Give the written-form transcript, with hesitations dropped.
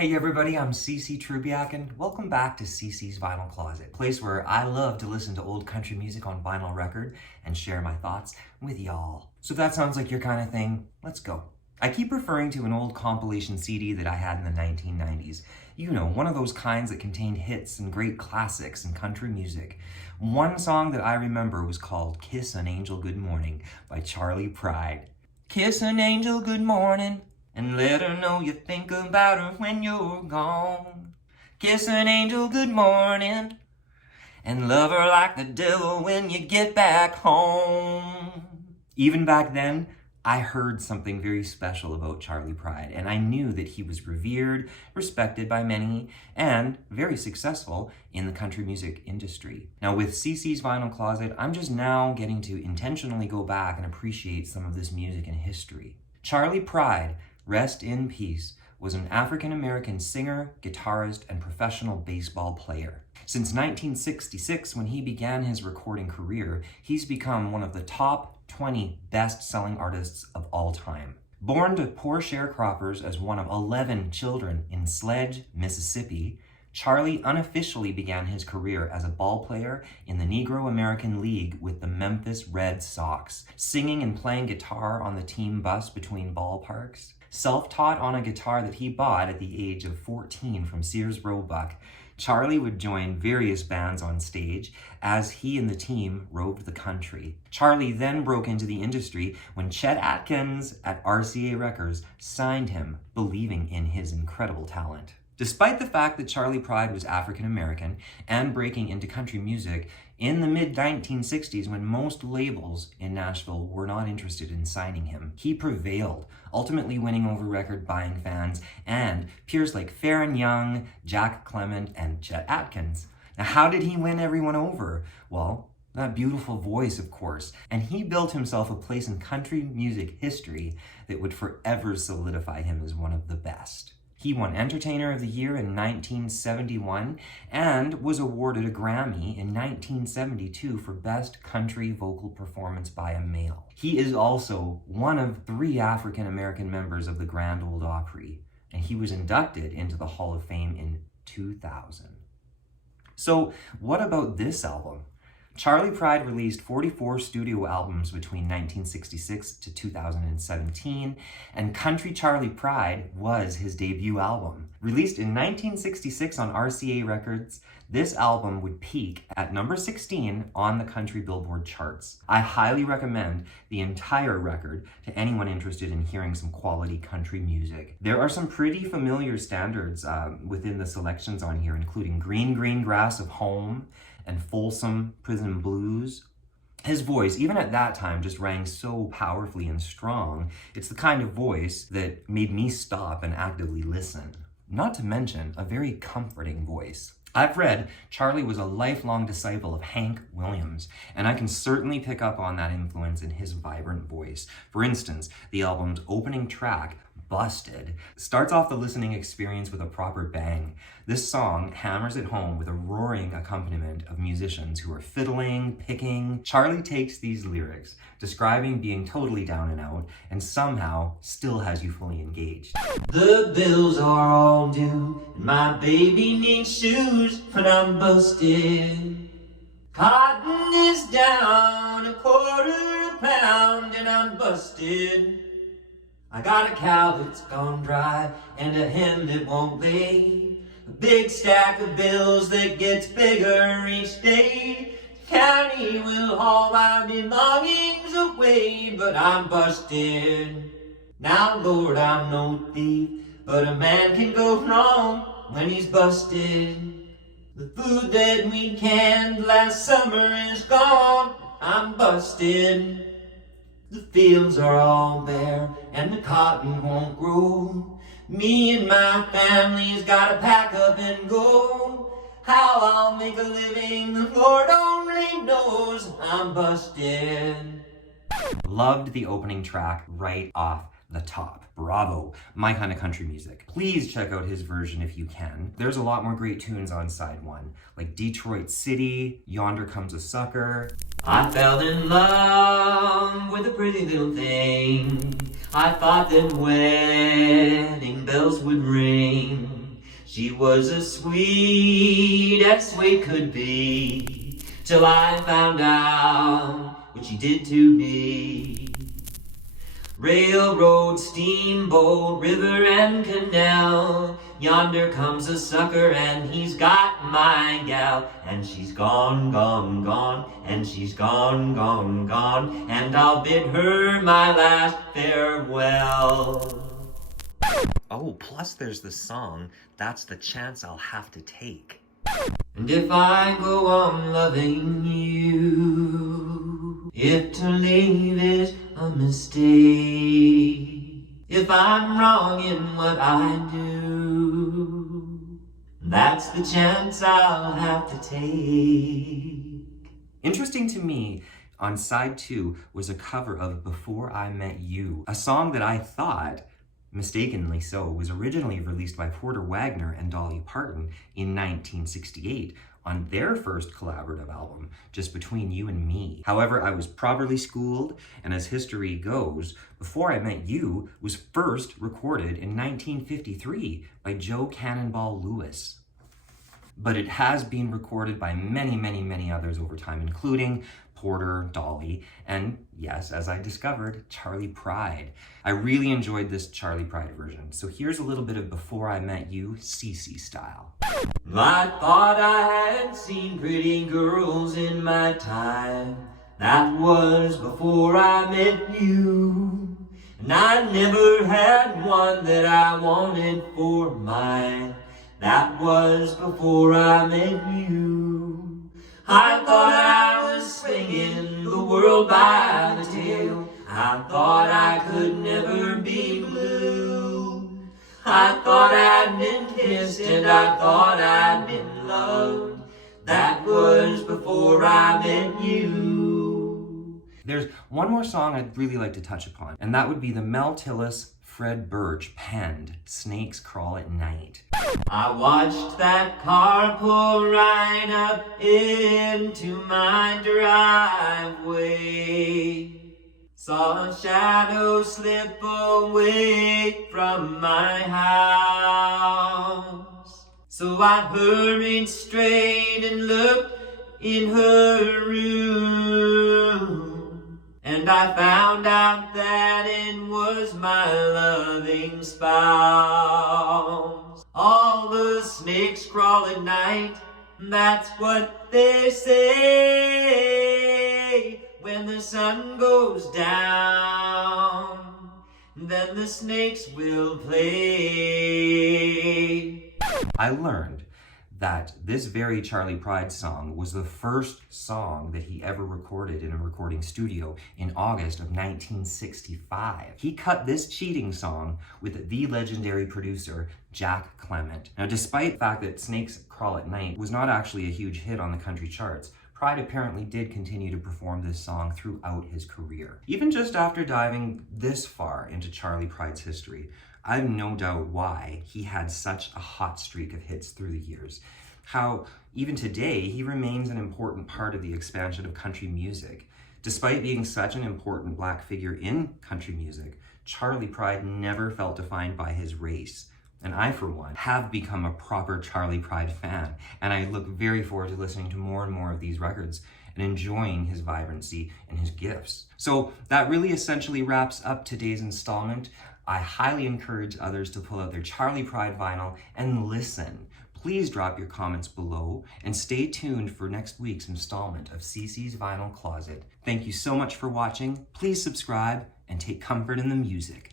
Hey everybody, I'm Trubiak and welcome back to CC's Vinyl Closet, a place where I love to listen to old country music on vinyl record and share my thoughts with y'all. So if that sounds like your kind of thing, let's go. I keep referring to an old compilation CD that I had in the 1990s. You know, one of those kinds that contained hits and great classics in country music. One song that I remember was called Kiss an Angel Good Morning by Charley Pride. Kiss an angel good morning, and let her know you think about her when you're gone. Kiss an angel good morning, and love her like the devil when you get back home. Even back then, I heard something very special about Charley Pride, and I knew that he was revered, respected by many, and very successful in the country music industry. Now with CC's Vinyl Closet, I'm just now getting to intentionally go back and appreciate some of this music and history. Charley Pride, rest in peace, was an African-American singer, guitarist, and professional baseball player. Since 1966, when he began his recording career, he's become one of the top 20 best-selling artists of all time. Born to poor sharecroppers as one of 11 children in Sledge, Mississippi, Charley unofficially began his career as a ball player in the Negro American League with the Memphis Red Sox, singing and playing guitar on the team bus between ballparks. Self-taught on a guitar that he bought at the age of 14 from Sears Roebuck, Charley would join various bands on stage as he and the team roved the country. Charley then broke into the industry when Chet Atkins at RCA Records signed him, believing in his incredible talent. Despite the fact that Charley Pride was African American and breaking into country music in the mid-1960s when most labels in Nashville were not interested in signing him, he prevailed, ultimately winning over record-buying fans and peers like Farron Young, Jack Clement, and Chet Atkins. Now, how did he win everyone over? Well, that beautiful voice, of course, and he built himself a place in country music history that would forever solidify him as one of the best. He won Entertainer of the Year in 1971 and was awarded a Grammy in 1972 for Best Country Vocal Performance by a Male. He is also one of 3 African American members of the Grand Ole Opry, and he was inducted into the Hall of Fame in 2000. So what about this album? Charley Pride released 44 studio albums between 1966 to 2017, and Country Charley Pride was his debut album. Released in 1966 on RCA Records, this album would peak at number 16 on the country Billboard charts. I highly recommend the entire record to anyone interested in hearing some quality country music. There are some pretty familiar standards within the selections on here, including Green Green Grass of Home, and Folsom Prison Blues. His voice, even at that time, just rang so powerfully and strong. It's the kind of voice that made me stop and actively listen. Not to mention, a very comforting voice. I've read Charley was a lifelong disciple of Hank Williams, and I can certainly pick up on that influence in his vibrant voice. For instance, the album's opening track, Busted, starts off the listening experience with a proper bang. This song hammers it home with a roaring accompaniment of musicians who are fiddling, picking. Charley takes these lyrics, describing being totally down and out, and somehow still has you fully engaged. The bills are all due, and my baby needs shoes when I'm busted. Cotton is down a quarter a pound, and I'm busted. I got a cow that's gone dry and a hen that won't lay. A big stack of bills that gets bigger each day. The county will haul my belongings away, but I'm busted. Now, Lord, I'm no thief, but a man can go wrong when he's busted. The food that we canned last summer is gone. I'm busted. The fields are all bare and the cotton won't grow. Me and my family's gotta pack up and go. How I'll make a living, the Lord only knows. I'm busted. Loved the opening track right off the top. Bravo, my kind of country music. Please check out his version if you can. There's a lot more great tunes on side 1, like Detroit City, Yonder Comes a Sucker. I fell in love with a pretty little thing. I thought that wedding bells would ring. She was as sweet as sweet could be, till I found out what she did to me. Railroad, steamboat, river and canal, yonder comes a sucker and he's got my gal. And she's gone, gone, gone, and she's gone, gone, gone, and I'll bid her my last farewell. Oh, plus there's the song, That's the Chance I'll Have to Take. And if I go on loving you, if to leave is a mistake, if I'm wrong in what I do, that's the chance I'll have to take. Interesting to me, on side 2 was a cover of Before I Met You, a song that I thought, mistakenly so, was originally released by Porter Wagoner and Dolly Parton in 1968 on their first collaborative album, Just Between You and Me. However, I was properly schooled, and as history goes, Before I Met You was first recorded in 1953 by Joe Cannonball Lewis. But it has been recorded by many, many, many others over time, including Porter, Dolly, and yes, as I discovered, Charley Pride. I really enjoyed this Charley Pride version, so here's a little bit of Before I Met You, CC style. I thought I had seen pretty girls in my time. That was before I met you. And I never had one that I wanted for mine. That was before I met you. I thought I was swinging the world by the tail. I thought I could never be blue. I thought I'd been kissed and I thought I'd been loved. That was before I met you. There's one more song I'd really like to touch upon, and that would be the Mel Tillis, Fred Birch penned Snakes Crawl at Night. I watched that car pull right up into my driveway. Saw a shadow slip away from my house. So I hurried straight and looked in her room. And I found out that it was my loving spouse. All the snakes crawl at night, that's what they say. When the sun goes down, then the snakes will play. I learned that this very Charley Pride song was the first song that he ever recorded in a recording studio in August of 1965. He cut this cheating song with the legendary producer Jack Clement. Now, despite the fact that Snakes Crawl at Night was not actually a huge hit on the country charts, Pride apparently did continue to perform this song throughout his career. Even just after diving this far into Charley Pride's history, I have no doubt why he had such a hot streak of hits through the years. How, even today, he remains an important part of the expansion of country music. Despite being such an important black figure in country music, Charley Pride never felt defined by his race. And I, for one, have become a proper Charley Pride fan, and I look very forward to listening to more and more of these records and enjoying his vibrancy and his gifts. So that really essentially wraps up today's installment. I highly encourage others to pull out their Charley Pride vinyl and listen. Please drop your comments below and stay tuned for next week's installment of CC's Vinyl Closet. Thank you so much for watching. Please subscribe and take comfort in the music.